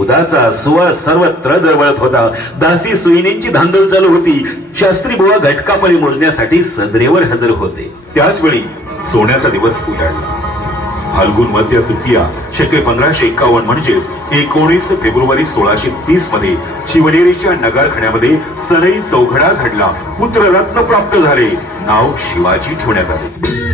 दुधाचा सुवास सर्वत्र दरवळत होता. दासी सुईणींची धांदल चालू होती. शास्त्री बुवा घटकापळी मोजण्यासाठी सदरेवर हजर होते. त्याच वेळी सोन्याचा दिवस उजाडला. फाल्गुन मध्य तृतीया शके 1551 म्हणजे 19 फेब्रुवारी 1630 मध्ये शिवनेरीच्या नगारखान्यामध्ये सनई चौघडा झडला. पुत्ररत्न प्राप्त झाले. नाव शिवाजी ठेवण्यात आले.